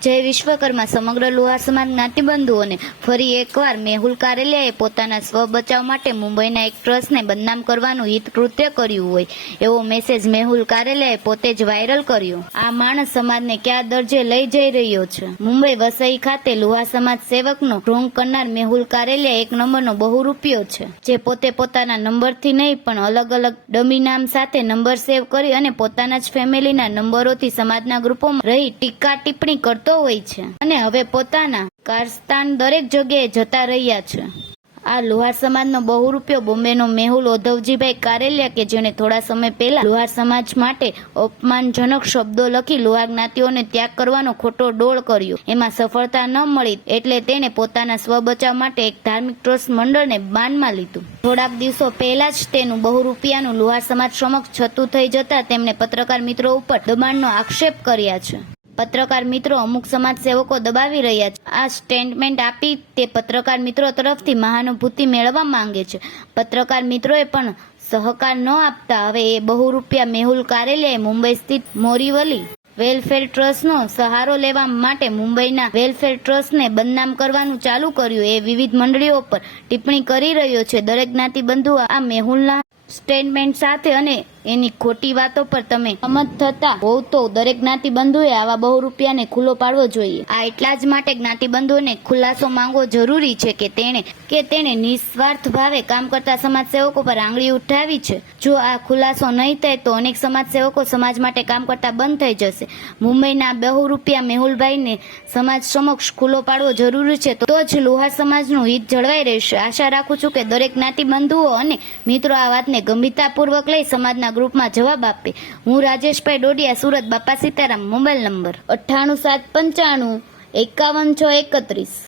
જય વિશ્વકર્મા સમગ્ર લુહાર સમાજ જ્ઞાતિબંધુઓને ફરી એકવાર મેહુલ કારેલિયાએ પોતાના સ્વ બચાવ માટે મુંબઈના એક ટ્રસ્ટને બદનામ કરવાનું હિત કૃત્ય કર્યું હોય, એવો મેસેજ મેહુલ કારેલિયાએ પોતે જ વાયરલ કર્યો. આ માણસ સમાજને ક્યાં દરજે લઈ જઈ રહ્યો છે? મુંબઈ વસઈ ખાતે લુહાર સમાજ સેવકનો ઢોંગ કરનાર મેહુલ કારેલિયા એક નંબરનો બહુરૂપિયો છે, જે પોતે પોતાના નંબરથી નહીં, પણ અલગ અલગ ડમી નામ સાથે નંબર સેવ કરી અને પોતાના જ ફેમિલીના નંબરોથી સમાજના ગ્રુપોમાં રહી ટીકા ટિપ્પણી કરતો હોય છે. અને હવે પોતાના કારસ્તાન દરેક જગ્યાએ જતા રહ્યા છે. આ લુહાર સમાજનો બહુરૂપિયો બોમ્બેનો મેહુલ ઓધવજીભાઈ કારેલિયા કે જેણે થોડા સમય પહેલા લુહાર સમાજ માટે અપમાનજનક શબ્દો લખી લુહાર જ્ઞાતિઓને ત્યાગ કરવાનો ખોટો ડોળ કર્યો. એમાં સફળતા ન મળી એટલે તેણે પોતાના સ્વ બચાવ માટે એક ધાર્મિક ટ્રસ્ટ મંડળને બાનમાં લીધું. થોડાક દિવસો પહેલા જ તેનું બહુરૂપિયાનું લુહાર સમાજ સમક્ષ છતું થઈ જતા તેમણે પત્રકાર મિત્રો ઉપર દબાણનો આક્ષેપ કર્યા છે. પત્રકાર મિત્રો અમુક સમાજ સેવકો દબાવી રહ્યા છે. આ સ્ટેટમેન્ટ આપી તે પત્રકાર મિત્રો તરફથી મહાનુભૂતિ મેળવવા માંગે છે. પત્રકાર મિત્રોએ પણ સહકાર ન આપતા હવે એ બહુ રૂપિયા મેહુલ કારેલિયાએ મુંબઈ સ્થિત મોરીવલી વેલફેર ટ્રસ્ટનો સહારો લેવા માટે મુંબઈના વેલફેર ટ્રસ્ટને બદનામ કરવાનું ચાલુ કર્યું. એ વિવિધ મંડળીઓ પર ટિપ્પણી કરી રહ્યો છે. દરેક જ્ઞાતિ બંધુઓ આ મેહુલના સ્ટેટમેન્ટ સાથે અને એની ખોટી વાતો પર તમે સમજ થતા હોવ તો દરેક જ્ઞાતિ બંધુએ આવા બહુ રૂપિયાને ખુલ્લો પાડવો જોઈએ. આ એટલા જ માટે જ્ઞાતિ બંધુઓને ખુલાસો માંગવો જરૂરી છે કે તેણે કે તેણે નિસ્વાર્થ ભાવે કામ કરતા સમાજસેવકો પર આંગળી ઉઠાવી છે. જો આ ખુલાસો નહીં થાય તો અનેક સમાજસેવકો સમાજ માટે કામ કરતા બંધ થઈ જશે. મુંબઈના બહુ રૂપિયા મેહુલભાઈને સમાજ સમક્ષ ખુલ્લો પાડવો જરૂરી છે તો જ લુહાર સમાજનું હિત જળવાઈ રહેશે. આશા રાખું છું કે દરેક જ્ઞાતિ બંધુઓ અને મિત્રો આ વાતને ગંભીરતાપૂર્વક લઈ સમાજના ગ્રુપમાં જવાબ આપે. હું રાજેશભાઈ ડોડિયા, સુરત, બાપા સીતારામ, મોબાઈલ નંબર અઠ્ઠાણું સાત પંચાણું એકાવન છ એકત્રીસ.